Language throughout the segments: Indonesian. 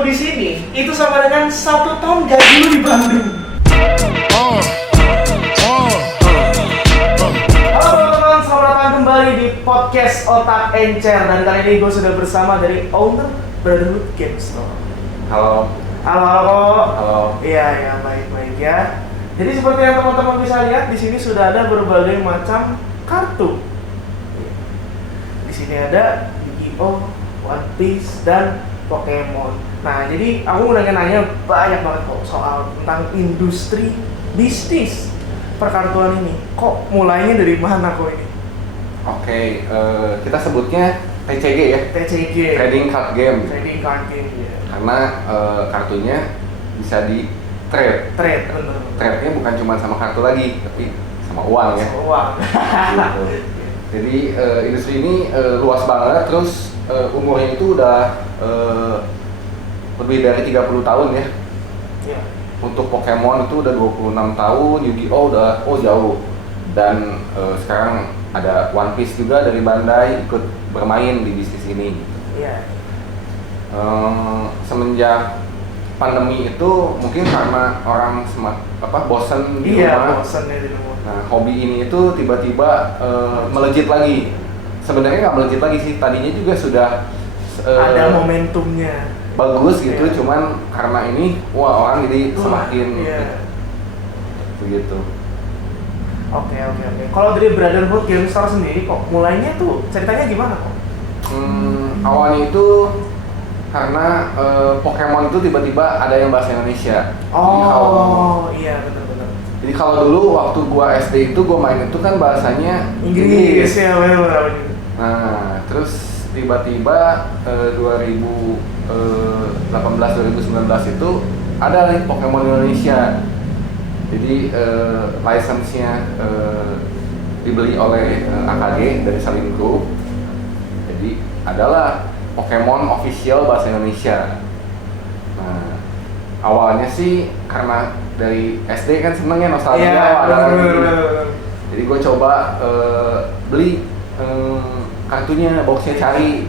lu di sini itu sama dengan 1 tahun gaji lu di Bandung. Halo teman-teman, selamat datang kembali di podcast Otak Encer. Dan kali ini gue sudah bersama dari owner Brotherhood Game Store. Halo. Halo. Iya, baik ya. Jadi seperti yang teman-teman bisa lihat, di sini sudah ada berbagai macam kartu. Di sini ada Yu-Gi-Oh, One Piece, dan Pokemon. Nah, jadi aku mau nanya banyak banget kok soal tentang industri bisnis perkartuan ini. Kok mulainya dari mana kok ini? Oke, kita sebutnya TCG ya. TCG. Trading Card Game. Trading Card Game ya. Karena kartunya bisa di trade. Bener. Trade-nya bukan cuma sama kartu lagi, tapi sama uang ya. Sama uang. Gitu. Jadi industri ini luas banget, terus umurnya itu udah lebih dari 30 tahun ya. Iya. Untuk Pokemon itu udah 26 tahun, Yu-Gi-Oh udah jauh. Dan sekarang ada One Piece juga dari Bandai ikut bermain di bisnis ini. Iya. Semenjak pandemi itu mungkin karena orang bosen di rumah. Bosen ya di rumah. Nah, hobi ini itu tiba-tiba melejit lagi. Sebenarnya nggak melejit lagi sih, tadinya juga sudah ada momentumnya. Bagus gitu, cuman karena ini orang jadi semakin begitu. Oke. Kalau dari Brotherhood Game Store sendiri kok mulainya tuh ceritanya gimana kok? Awalnya itu karena Pokemon itu tiba-tiba ada yang bahasa Indonesia. Iya benar. Jadi kalau dulu waktu gua SD itu gua main itu kan bahasanya Inggris ya benar. Nah, terus tiba-tiba 2018-2019 itu ada nih Pokemon Indonesia. Jadi license-nya dibeli oleh AKG dari Saling Group. Jadi adalah Pokemon official bahasa Indonesia. Nah, awalnya sih karena dari SD kan seneng ya nostalgia Jadi gue coba beli kartunya, boxnya cari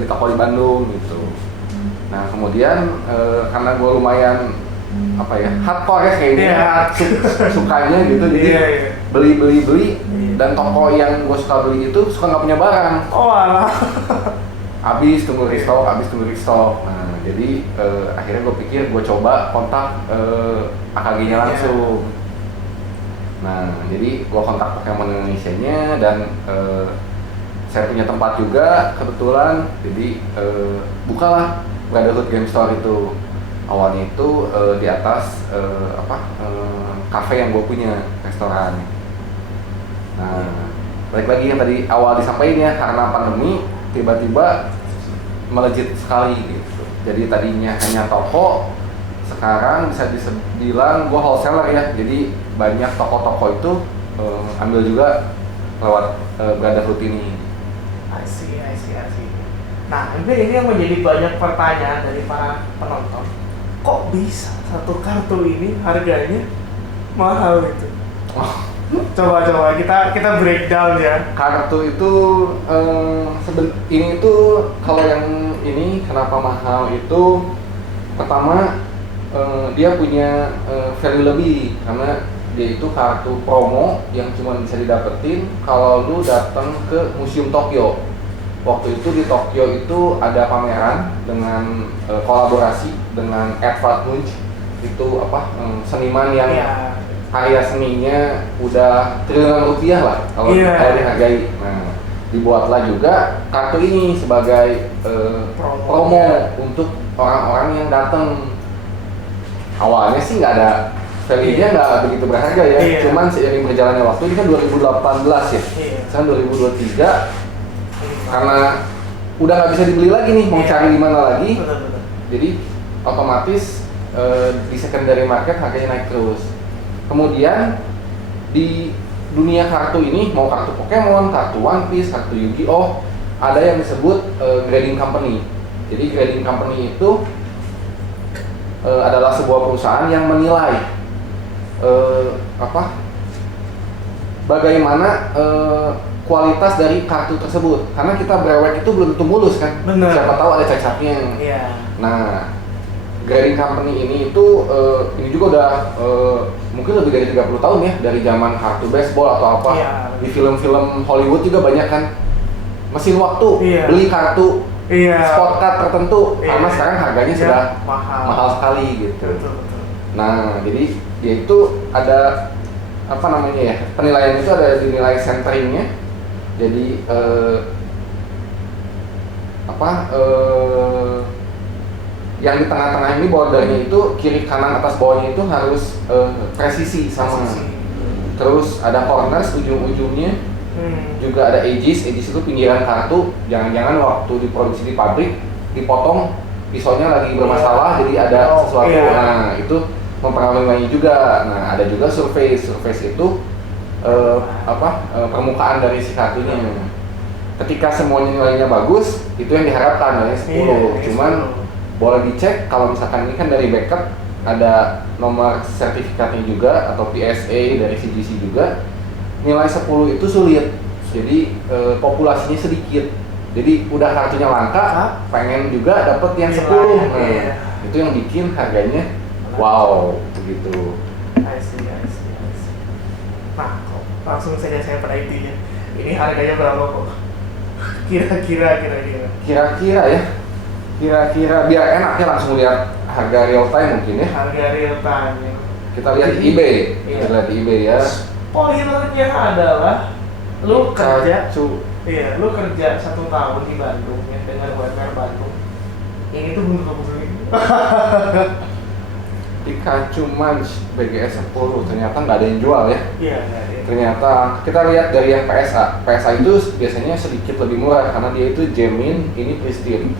di toko di Bandung gitu. Nah kemudian karena gue lumayan hardcore ya kayaknya, sukanya gitu, jadi beli dan toko yang gue suka beli itu suka nggak punya barang. Habis tunggu restock. Nah jadi akhirnya gue pikir gue coba kontak AKG-nya langsung. Nah jadi gue kontak Pokemon Indonesia-nya dan saya punya tempat juga kebetulan, jadi bukalah Brotherhood Game Store itu. Awalnya itu di atas kafe yang gue punya, restoran. Nah balik lagi yang tadi awal disampaikan ya, karena pandemi tiba-tiba melejit sekali gitu. Jadi tadinya hanya toko, sekarang bisa dibilang gue wholesaler ya. Jadi banyak toko-toko itu ambil juga lewat Brotherhood ini. I see. Nah, ini yang menjadi banyak pertanyaan dari para penonton. Kok bisa satu kartu ini harganya mahal itu? Coba kita breakdown ya. Kartu itu ini tuh kalau yang ini kenapa mahal itu, pertama dia punya value lebih karena dia itu kartu promo yang cuma bisa didapetin kalau lu datang ke Museum Tokyo. Waktu itu di Tokyo itu ada pameran dengan kolaborasi dengan Edvard Munch, itu seniman yang karya seninya udah triliunan rupiah lah kalau dihargai. Nah, dibuatlah juga kartu ini sebagai promo untuk orang-orang yang datang. Awalnya sih nggak ada value-nya, nggak begitu berharga ya. Cuman seiring berjalannya waktu, ini kan 2018 ya. Sekarang 2023 karena udah nggak bisa dibeli lagi nih, mau cari di mana lagi. Betul. Jadi otomatis di secondary market harganya naik terus. Kemudian di dunia kartu ini, mau kartu Pokemon, kartu One Piece, kartu Yu-Gi-Oh, ada yang disebut grading company. Jadi grading company itu adalah sebuah perusahaan yang menilai bagaimana kualitas dari kartu tersebut, karena kita brewek itu belum tentu mulus kan. Bener. Siapa tahu ada cacatnya. Iya. Nah grading company ini itu ini juga udah mungkin lebih dari 30 tahun ya, dari zaman kartu baseball atau apa. Iya. Di film-film Hollywood juga banyak kan mesin waktu, Iya. beli kartu spot card tertentu, Iya. karena sekarang harganya Iya, sudah mahal sekali gitu. betul. Nah, jadi dia itu ada apa namanya ya, penilaian itu ada dinilai centeringnya. Jadi yang di tengah-tengah ini bordernya itu kiri kanan atas bawahnya itu harus presisi sama. Terus ada corners ujung-ujungnya, juga ada edges itu pinggiran kartu. Jangan-jangan waktu diproduksi di pabrik dipotong pisaunya lagi bermasalah, jadi ada sesuatu. Nah, itu mempengaruhi nilainya juga. Nah, ada juga surface itu permukaan dari si kartunya. Ketika semuanya nilainya bagus, itu yang diharapkan nilainya 10. Cuman boleh dicek kalau misalkan ini kan dari backup ada nomor sertifikatnya juga atau PSA dari CGC juga. Nilai 10 itu sulit. Jadi populasinya sedikit. Jadi udah kartunya langka, pengen juga dapet yang 10. Nah, itu yang bikin harganya wow, begitu. I see. Nah, langsung saja saya pada intinya. Ini harganya berapa kok? Kira-kira ya. Kira-kira biar enak ya langsung lihat harga real time mungkin ya. Harga real time ya. Kita lihat di eBay. Iya. Kita lihat di eBay ya. Spoilernya adalah lu kerja, Pikachu. iya, lu kerja 1 tahun di Bandung ya dengan UMR Bandung. Ini tuh belum kamu beli. Pikachu Munch BGS 10 ternyata nggak ada yang jual ya. Iya, nggak ada. Ternyata kita lihat dari yang PSA itu biasanya sedikit lebih murah karena dia itu genuine, ini pristine.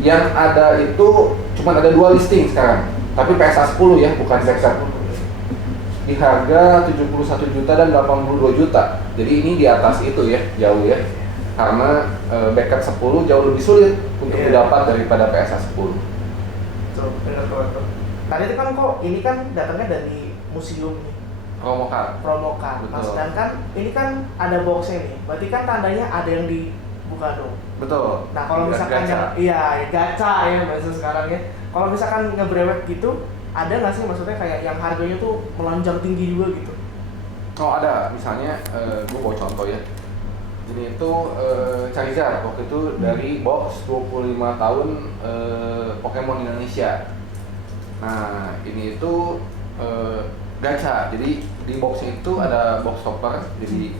Yang ada itu cuma ada 2 listing sekarang, tapi PSA 10 ya, bukan backup. Di harga 71 juta dan 82 juta. Jadi ini di atas itu ya, jauh ya. Karena backup 10 jauh lebih sulit untuk didapat daripada PSA 10. Benar. Tadi itu kan kok ini kan datangnya dari museum nih. Promo card. Nah, sedangkan ini kan ada boxnya nih. Berarti kan tandanya ada yang dibuka dong. Betul. Nah, kalau misalkan gacha ya bahasa sekarang ya. Kalau misalkan ngebrewet gitu, ada nggak sih maksudnya kayak yang harganya tuh melonjak tinggi juga gitu? Oh ada, misalnya gue bawa contoh ya. Ini itu Charizard waktu itu dari box 25 tahun Pokemon Indonesia. Nah ini itu gacha, jadi di boxnya itu ada box topper, jadi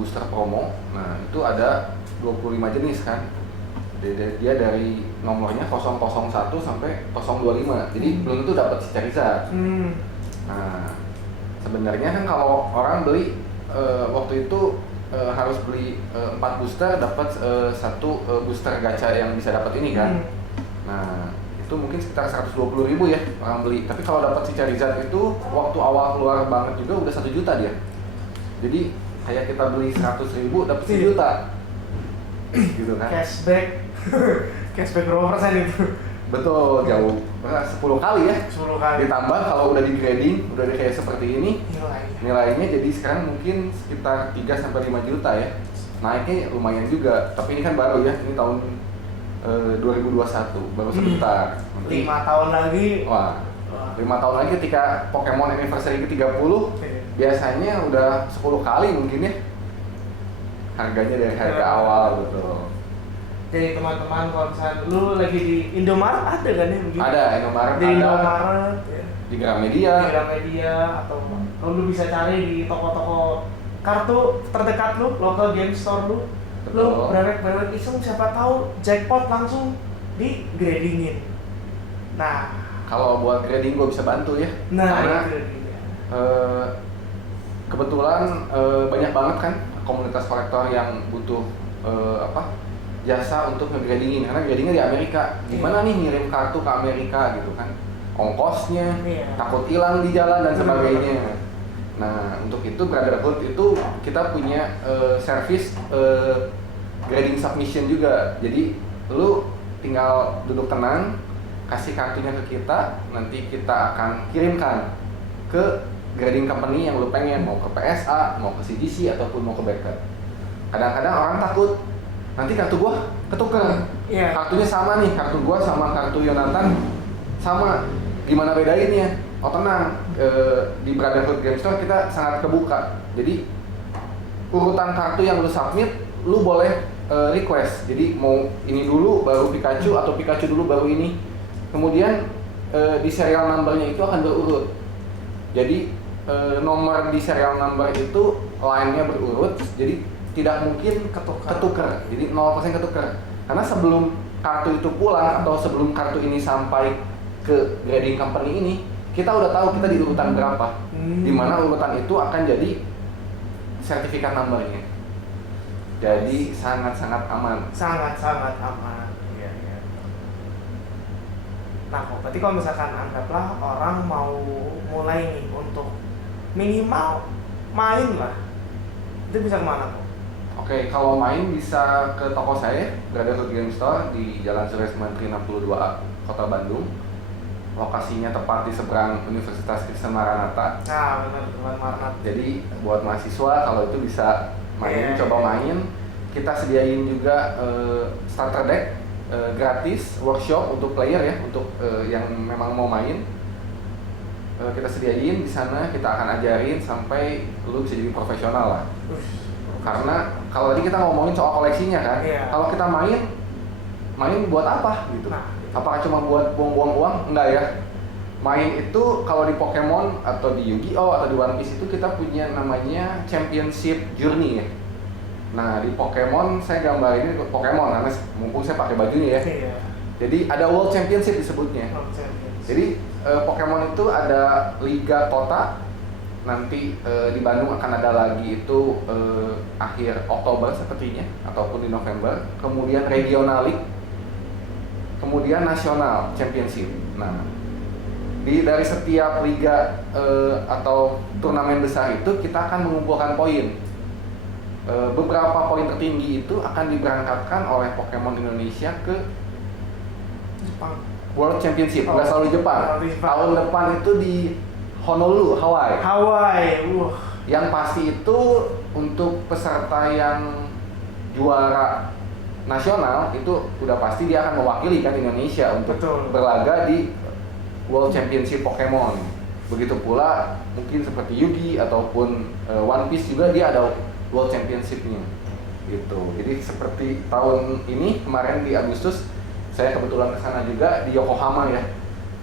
booster promo. Nah itu ada 25 jenis kan. Dia dari nomornya 001 sampai 025, jadi belum tentu dapat si Charizard. Nah sebenarnya kan kalau orang beli waktu itu harus beli 4 booster dapat 1 booster gacha yang bisa dapat ini kan. Nah itu mungkin sekitar 120.000 ya orang beli. Tapi kalau dapat si Charizard itu waktu awal keluar banget juga udah 1 juta dia. Jadi kayak kita beli 100.000 dapat 1 juta. Gitu kan. Cashback berapa persen itu? Betul, jauh. 10 kali ya. 10 kali. Ditambah kalau udah di grading, udah kayak seperti ini, nilainya jadi sekarang mungkin sekitar 3-5 juta ya. Naiknya lumayan juga. Tapi ini kan baru ya, ini tahun 2021, baru sebentar. 5 tahun lagi. Wah, 5 tahun lagi ketika Pokemon Anniversary ke-30, biasanya udah 10 kali mungkin ya. Harganya dari harga awal, betul. Jadi teman-teman kalau misalnya lu lagi di Indomaret ada kan ya begitu? Ada, Indomaret di ada. Indomaret ya. Di Gramedia. Di Gramedia atau kalau lu bisa cari di toko-toko kartu terdekat lu, local game store lu. Betul. Lu berewek iseng siapa tahu jackpot langsung di gradingin. Nah, Kalau buat grading gue bisa bantu ya. karena Karena kebetulan banyak banget kan komunitas kolektor yang butuh jasa untuk ngegradingin, karena gradingnya di Amerika. Gimana nih ngirim kartu ke Amerika gitu kan, ongkosnya, takut hilang di jalan dan sebagainya. Nah untuk itu Brotherhood itu kita punya service grading submission juga. Jadi lu tinggal duduk tenang, kasih kartunya ke kita, nanti kita akan kirimkan ke grading company yang lu pengen, mau ke PSA, mau ke CGC ataupun mau ke backup. Kadang-kadang orang takut nanti kartu gua ketuker. Iya. Kartunya sama nih, kartu gua sama kartu Yonatan sama. Gimana bedainnya? Oh tenang, di Brotherhood Game Store kita sangat kebuka. Jadi urutan kartu yang lu submit, lu boleh request. Jadi mau ini dulu baru Pikachu atau Pikachu dulu baru ini. Kemudian di serial number-nya itu akan berurut. Jadi nomor di serial number itu line-nya berurut. Jadi tidak mungkin ketuker. Jadi 0% ketuker. Karena sebelum kartu itu pulang atau sebelum kartu ini sampai ke grading company ini, kita udah tahu kita di urutan berapa. Di mana urutan itu akan jadi sertifikat numbernya. Jadi sangat-sangat aman. Sangat-sangat aman. Iya, iya. Nah, berarti kalau misalkan anggaplah orang mau mulai nih untuk minimal main lah, itu bisa kemana kok? Oke, kalau main bisa ke toko saya, Brotherhood Game Store di Jalan Surya Sumantri 62A, Kota Bandung. Lokasinya tepat di seberang Universitas Kristen Maranatha. Nah, benar, teman Maranatha. Jadi buat mahasiswa kalau itu bisa main, coba main. Kita sediain juga starter deck gratis, workshop untuk player ya, untuk yang memang mau main. Kita sediain di sana, kita akan ajarin sampai lu bisa jadi profesional lah. Karena kalau tadi kita ngomongin soal koleksinya kan, kalau kita main buat apa gitu? Apakah cuma buat buang-buang uang? Enggak ya. Main itu kalau di Pokemon atau di Yu-Gi-Oh atau di One Piece itu kita punya namanya Championship Journey ya. Nah di Pokemon saya gambar ini Pokemon karena mumpung saya pakai bajunya ya. Jadi ada World Championship disebutnya. Jadi Pokemon itu ada Liga Kota. Nanti di Bandung akan ada lagi itu akhir Oktober sepertinya ataupun di November. Kemudian Regional League. Kemudian National Championship. Nah, dari setiap liga atau turnamen besar itu kita akan mengumpulkan poin. Beberapa poin tertinggi itu akan diberangkatkan oleh Pokemon Indonesia ke Jepang. World Championship. Nggak selalu Jepang. Tahun depan itu di Honolulu, Hawaii. Yang pasti itu untuk peserta yang juara nasional itu udah pasti dia akan mewakili kan Indonesia untuk berlaga di World Championship Pokemon. Begitu pula mungkin seperti Yugi ataupun One Piece juga dia ada World Championship-nya gitu. Jadi seperti tahun ini kemarin di Agustus saya kebetulan ke sana juga di Yokohama ya.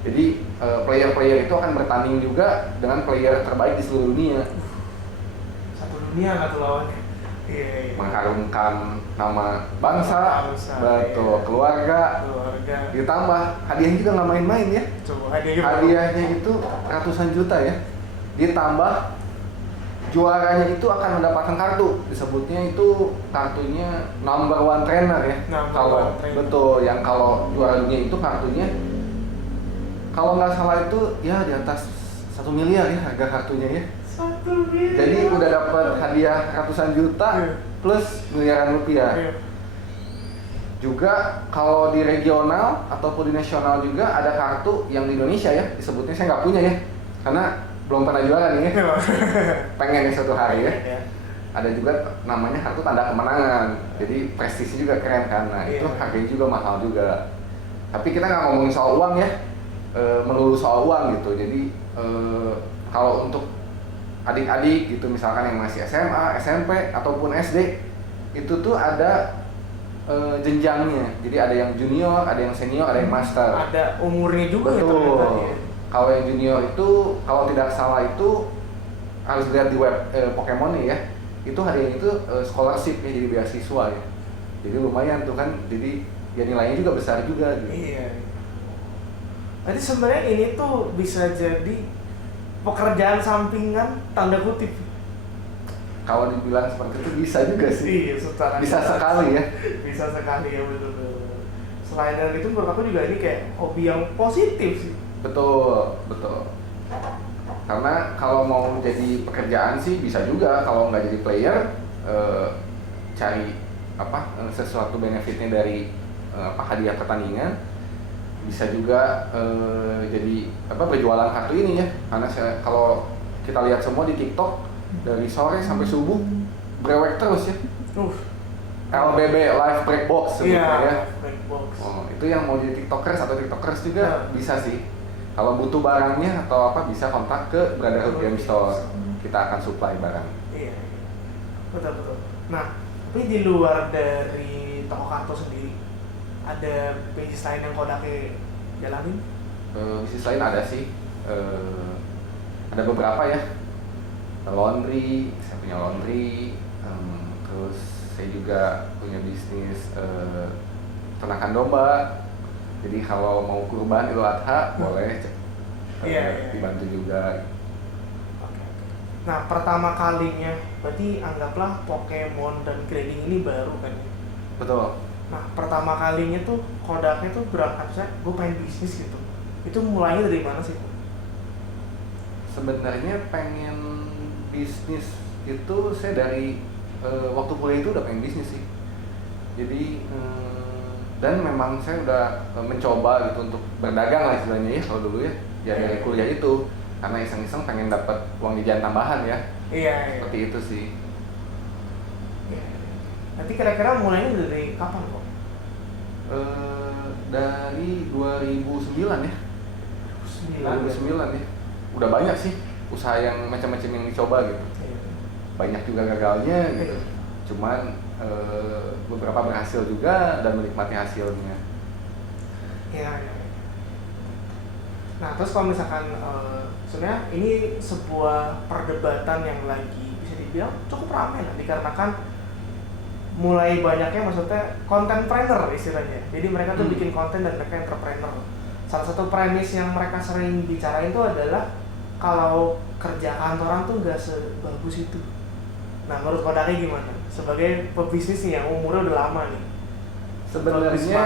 Jadi player-player itu akan bertanding juga dengan player terbaik di seluruh dunia. Satu dunia nggak tuh lawannya? Iya. Mengharumkan nama bangsa, betul, keluarga, ditambah hadiahnya juga nggak main-main ya. Coba hadiahnya itu ratusan juta ya. Ditambah juaranya itu akan mendapatkan kartu, disebutnya itu kartunya number one trainer ya. Kalau betul, yang kalau juara dunia itu kartunya kalau nggak salah itu ya di atas 1 miliar ya harga kartunya ya. Jadi udah dapat hadiah ratusan juta plus miliaran rupiah. Juga kalau di regional ataupun di nasional juga ada kartu yang di Indonesia ya, disebutnya saya nggak punya ya, karena belum pernah jualan nih ya. Pengen suatu hari ya. Ada juga namanya kartu tanda kemenangan, jadi prestis juga keren kan. Nah itu harganya juga mahal juga. Tapi kita nggak ngomongin soal uang ya, melulu soal uang gitu. Jadi kalau untuk adik-adik gitu misalkan yang masih SMA, SMP ataupun SD itu tuh ada jenjangnya. Jadi ada yang junior, ada yang senior, ada yang master. Ada umurnya juga. Betul. Kalau yang junior itu kalau tidak salah itu harus lihat di web Pokemon ya. Itu hadiahnya itu scholarship ya, jadi beasiswa ya. Jadi lumayan tuh kan. Jadi ya nilainya juga besar juga gitu. Iya. Jadi sebenarnya ini tuh bisa jadi pekerjaan sampingan tanda kutip. Kalau dibilang seperti itu bisa juga sih. Iya, secara bisa sekali ya. Bisa sekali ya betul. Selain dari itu menurut aku juga ini kayak hobi yang positif sih. Betul. Karena kalau mau jadi pekerjaan sih bisa juga. Kalau nggak jadi player, cari sesuatu benefitnya dari hadiah pertandingan. Bisa juga jadi berjualan kartu ini ya, karena kalau kita lihat semua di TikTok dari sore sampai subuh brewek terus ya. LBB Live Break Box sebutnya ya. Black box. Oh, itu yang mau jadi tiktokers atau tiktokers juga bisa sih. Kalau butuh barangnya atau apa bisa kontak ke Brotherhood Game Store. Kita akan supply barang. Iya, betul. Nah, tapi di luar dari toko kartu sendiri, ada bisnis lain yang Kodake jalanin? Bisnis lain ada sih. Ada beberapa ya. Laundry, saya punya laundry. Terus saya juga punya bisnis ternakan domba. Jadi kalau mau kurban Idul Adha boleh Iya. dibantu juga. Oke. Nah, pertama kalinya berarti anggaplah Pokemon dan grading ini baru kan? Betul. Nah, pertama kalinya tuh Kodake tuh berangkat saya, gue pengen bisnis gitu. Itu mulainya dari mana sih? Sebenarnya pengen bisnis itu saya dari waktu kuliah itu udah pengen bisnis sih. Jadi dan memang saya udah mencoba gitu untuk berdagang lah istilahnya ya kalau dulu ya dari kuliah itu karena iseng-iseng pengen dapat uang jajan tambahan ya. Iya. Seperti itu sih. Iya. Nanti kira-kira mulainya dari kapan kok? Dari 2009 ya. 2009 ya. Udah banyak sih usaha yang macam-macam yang dicoba gitu. Iya. Banyak juga gagalnya gitu. Cuman beberapa berhasil juga dan menikmati hasilnya. Iya. Nah, terus kalau misalkan sebenarnya ini sebuah perdebatan yang lagi bisa dibilang cukup ramai lah dikarenakan mulai banyaknya maksudnya content-planner istilahnya. Jadi mereka tuh bikin konten dan mereka entrepreneur. Salah satu premis yang mereka sering bicarain itu adalah kalau kerja kantoran tuh nggak sebagus itu. Nah, menurut Kodake gimana? Sebagai pebisnis nih yang umurnya udah lama nih. Sebenarnya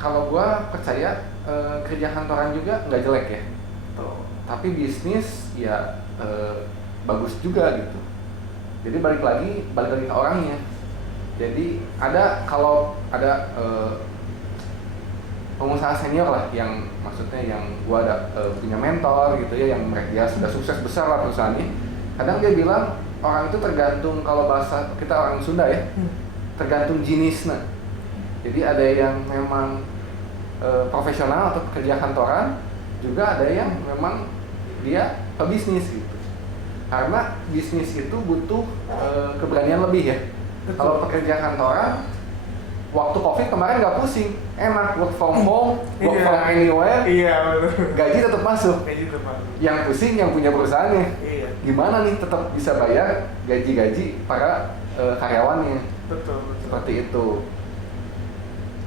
kalau gua percaya kerja kantoran juga nggak jelek ya. Tuh. Tapi bisnis ya bagus juga gitu. Jadi balik lagi ke orangnya. Jadi kalau ada pengusaha senior lah yang maksudnya yang gua ada punya mentor gitu ya yang dia sudah sukses besar lah perusahaannya. Kadang dia bilang orang itu tergantung kalau bahasa kita orang Sunda ya. Tergantung jenisnya. Jadi ada yang memang profesional atau pekerja kantoran, juga ada yang memang dia pebisnis gitu. Karena bisnis itu butuh keberanian lebih ya. Kalau pekerja kantoran, waktu COVID kemarin nggak pusing, enak work from home, work from anywhere, Iya, betul. gaji tetap masuk. Kayak gitu, Pak. Yang pusing yang punya perusahaannya. Iya. Gimana nih tetap bisa bayar gaji para karyawannya? Betul. Seperti itu.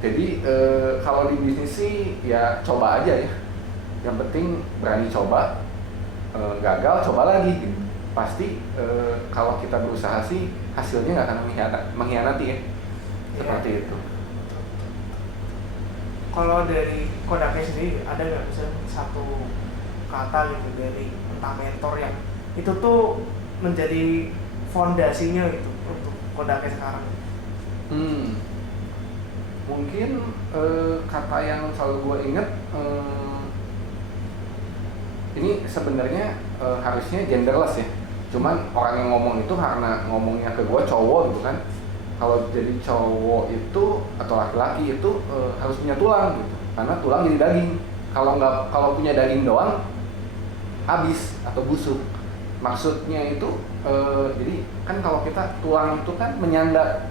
Jadi kalau di bisnis sih ya coba aja ya. Yang penting berani coba, gagal coba lagi. Gitu. Pasti kalau kita berusaha sih hasilnya nggak akan mengkhianati ya. Seperti itu. Kalau dari Kodake sendiri ada nggak misalnya satu kata gitu dari entah mentor yang itu tuh menjadi fondasinya gitu untuk Kodake sekarang? Mungkin kata yang selalu gue inget ini sebenarnya harusnya genderless ya. Cuman orang yang ngomong itu karena ngomongnya ke gue cowok gitu kan. Kalau jadi cowok itu atau laki-laki itu harus punya tulang gitu. Karena tulang jadi daging. Kalau punya daging doang habis atau busuk. Maksudnya itu jadi kan kalau kita tulang itu kan menyanda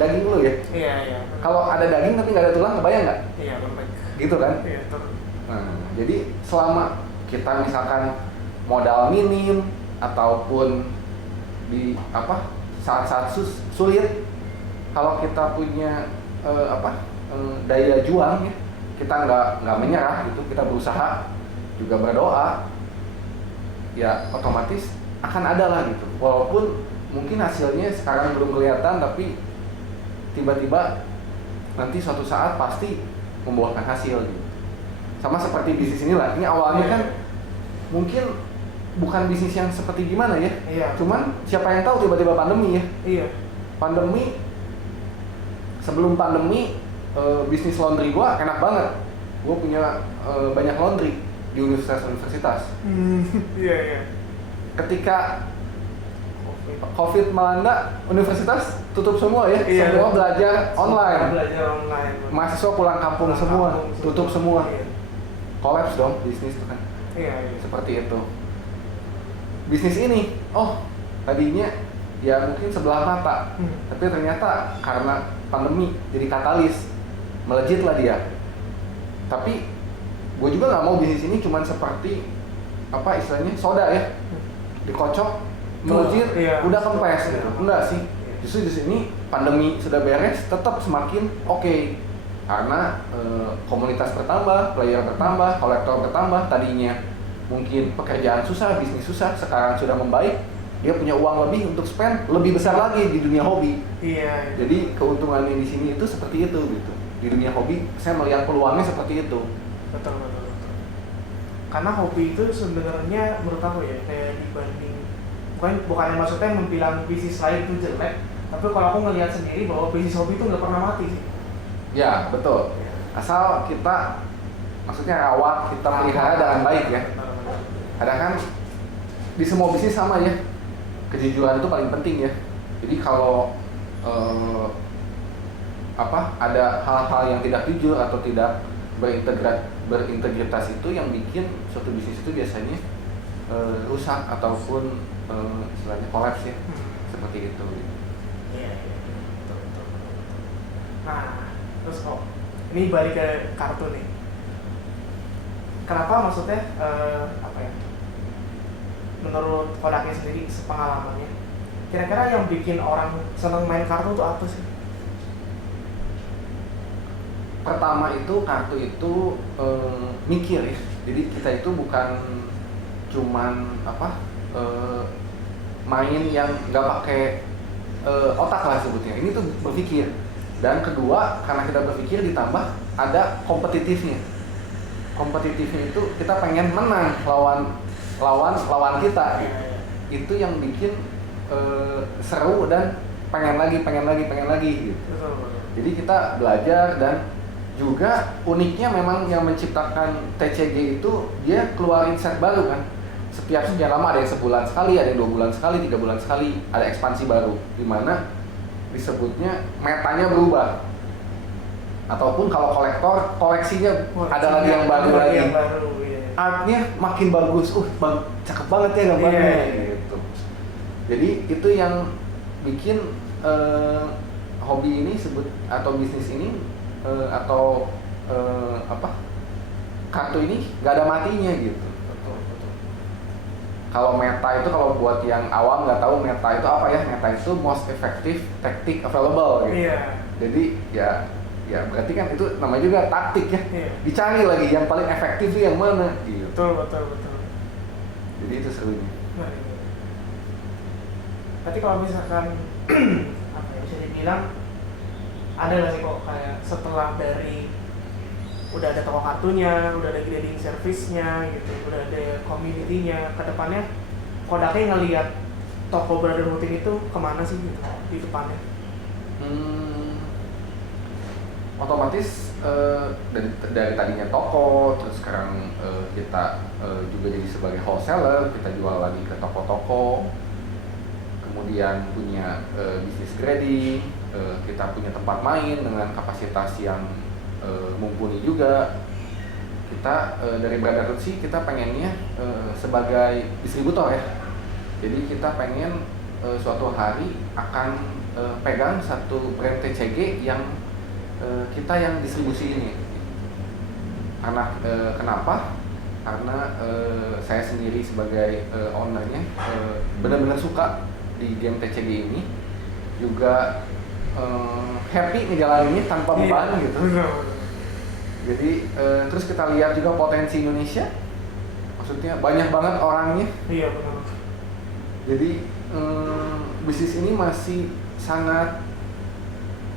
daging dulu ya. Iya. Kalau ada daging tapi nggak ada tulang, kebayang nggak? Iya, benar. Gitu kan? Iya, betul. Nah, jadi selama kita misalkan modal minim ataupun di saat-saat sulit, kalau kita punya daya juang ya, kita nggak menyerah gitu, kita berusaha juga berdoa, ya otomatis akan ada lah gitu. Walaupun mungkin hasilnya sekarang belum kelihatan, tapi tiba-tiba nanti suatu saat pasti membuahkan hasil gitu. Sama seperti bisnis inilah. Ini awalnya kan mungkin bukan bisnis yang seperti gimana ya. Iya. Cuman siapa yang tahu tiba-tiba pandemi ya. Iya. Sebelum pandemi bisnis laundry gua enak banget. Gua punya banyak laundry di universitas. Iya. Ketika COVID melanda, universitas tutup semua ya, Iya. semua belajar online. Belajar online. Mahasiswa pulang kampung Pulang semua, kampung tutup semua. Iya. Kolaps dong bisnis tuh kan. Iya, iya. Seperti itu. Bisnis ini, tadinya ya mungkin sebelah mata, tapi ternyata karena pandemi jadi katalis, melejit lah dia. Tapi gue juga nggak mau bisnis ini cuman seperti apa istilahnya soda ya, dikocok, melejit, Iya. udah kempes Iya. gitu. Enggak sih. Justru di sini pandemi sudah beres, tetap semakin oke. Karena komunitas bertambah, player bertambah, kolektor bertambah. Tadinya mungkin pekerjaan susah, bisnis susah, sekarang sudah membaik. Dia punya uang lebih untuk spend lebih besar lagi di dunia hobi. Iya. Jadi keuntungannya di sini itu seperti itu gitu. Di dunia hobi saya melihat peluangnya seperti itu. Betul, betul, betul. Karena hobi itu sebenarnya menurut aku ya kayak dibanding bukannya maksudnya membilang bisnis lain itu jelek, tapi kalau aku ngelihat sendiri bahwa bisnis hobi itu nggak pernah mati sih. Ya betul. Asal kita maksudnya rawat, kita pelihara dengan baik ya. Kadang kan di semua bisnis sama ya, kejujuran itu paling penting ya. Jadi kalau ada hal-hal yang tidak jujur atau tidak berintegritas itu yang bikin suatu bisnis itu biasanya rusak ataupun istilahnya kolaps ya, seperti itu. Iya, iya, betul, betul, betul. Nah, terus ini balik ke kartu nih. Kenapa maksudnya menurut Kodaknya sendiri sepengalamannya, kira-kira yang bikin orang seneng main kartu itu apa sih? Pertama itu kartu itu mikir ya. Jadi kita itu bukan cuman main yang nggak pakai otak lah sebutnya. Ini tuh berpikir. Dan kedua, karena kita berpikir ditambah ada kompetitifnya. Kompetitifnya itu kita pengen menang lawan kita. Itu yang bikin seru dan pengen lagi gitu. Jadi kita belajar dan juga uniknya memang yang menciptakan TCG itu dia keluarin set baru kan. Setiap sekian lama ada yang sebulan sekali, ada yang 2 bulan sekali, 3 bulan sekali, ada ekspansi baru di mana disebutnya metanya berubah. Ataupun kalau kolektor koleksinya ada lagi yang baru lagi. Iya. Artnya makin bagus, cakep banget ya gambarnya gitu. Jadi itu yang bikin hobi ini atau bisnis ini kartu ini nggak ada matinya gitu. Betul. Kalau meta itu kalau buat yang awam nggak tahu meta itu apa ya, meta itu most effective tactic available gitu. Iya. Jadi ya berarti kan itu namanya juga taktik ya. Iya. Dicari lagi yang paling efektif itu yang mana gitu. Betul. Jadi itu serunya. Nah, iya. Berarti kalau misalkan bisa dibilang ada nggak sih kok kayak setelah dari udah ada toko kartunya, udah ada grading service-nya gitu, udah ada community-nya, ke depannya Kodaknya ngelihat toko Brotherhood itu kemana sih gitu di depannya? Otomatis dari tadinya toko, terus sekarang kita juga jadi sebagai wholesaler, kita jual lagi ke toko-toko, kemudian punya bisnis grading, kita punya tempat main dengan kapasitas yang mumpuni juga. Kita dari Brotherhood sih kita pengennya sebagai distributor ya. Jadi kita pengen suatu hari akan pegang satu brand TCG yang kita yang distribusi ini. Karena kenapa? Karena saya sendiri sebagai ownernya benar-benar suka di game TCG ini, juga happy ngejalaninnya tanpa beban gitu. Jadi terus kita lihat juga potensi Indonesia, maksudnya banyak banget orangnya. Iya benar. Jadi bisnis ini masih sangat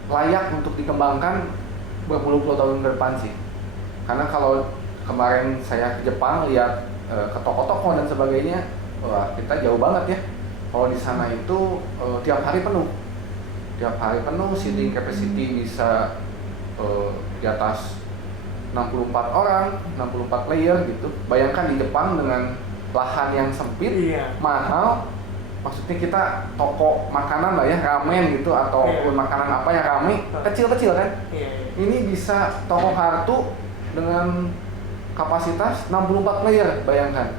layak untuk dikembangkan berpuluh-puluh tahun ke depan sih. Karena kalau kemarin saya ke Jepang lihat ke toko-toko dan sebagainya, wah kita jauh banget ya. Kalau di sana itu tiap hari penuh, seating capacity bisa di atas 64 orang, 64 player gitu. Bayangkan di Jepang dengan lahan yang sempit, Iya. mahal, maksudnya kita toko makanan lah ya, ramen gitu ataupun makanan apa yang rame, kecil-kecil kan. Ini bisa toko kartu dengan kapasitas 64 player, bayangkan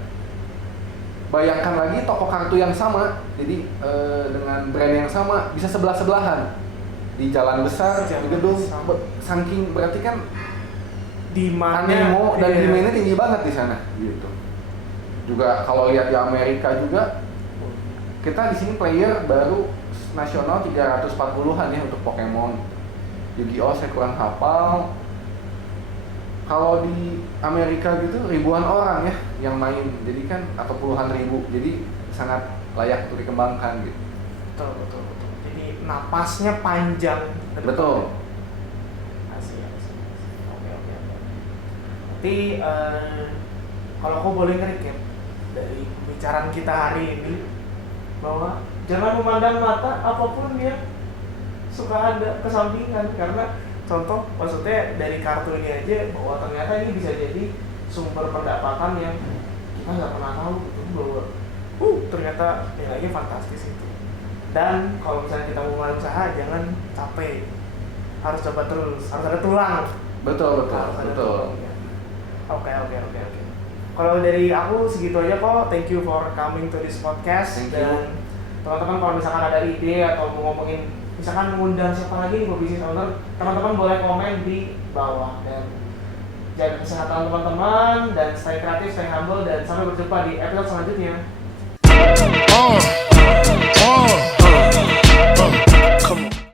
lagi toko kartu yang sama, jadi dengan brand yang sama bisa sebelah-sebelahan di jalan besar, di gedung, saking berarti kan animo dan demandnya tinggi banget di sana gitu. Juga kalau lihat di Amerika juga, kita di sini player baru nasional 340-an ya untuk Pokemon. Yu-Gi-Oh saya kurang hafal. Kalau di Amerika gitu ribuan orang ya yang main, jadi kan atau puluhan ribu, jadi sangat layak untuk dikembangkan gitu. Betul. Jadi napasnya panjang. Betul. Asik. Oke. Berarti kalau aku boleh nge-recap dari pembicaraan kita hari ini, bahwa jangan memandang mata apapun yang suka ada kesampingan, karena contoh maksudnya dari kartu ini aja, bahwa ternyata ini bisa jadi sumber pendapatan yang kita nggak pernah tahu gitu, bahwa ternyata nilainya fantastis itu. Dan kalau misalnya kita mau mulai usaha, jangan capek, harus coba terus, harus ada tulang. Betul. Oke. Kalau dari aku segitu aja kok. Thank you for coming to this podcast. Thank you. Dan teman-teman kalau misalkan ada ide atau mau ngomongin, misalkan mengundang siapa lagi nih business owner, teman-teman boleh komen di bawah. Dan jaga kesehatan teman-teman, dan stay kreatif, stay humble, dan sampai berjumpa di episode selanjutnya.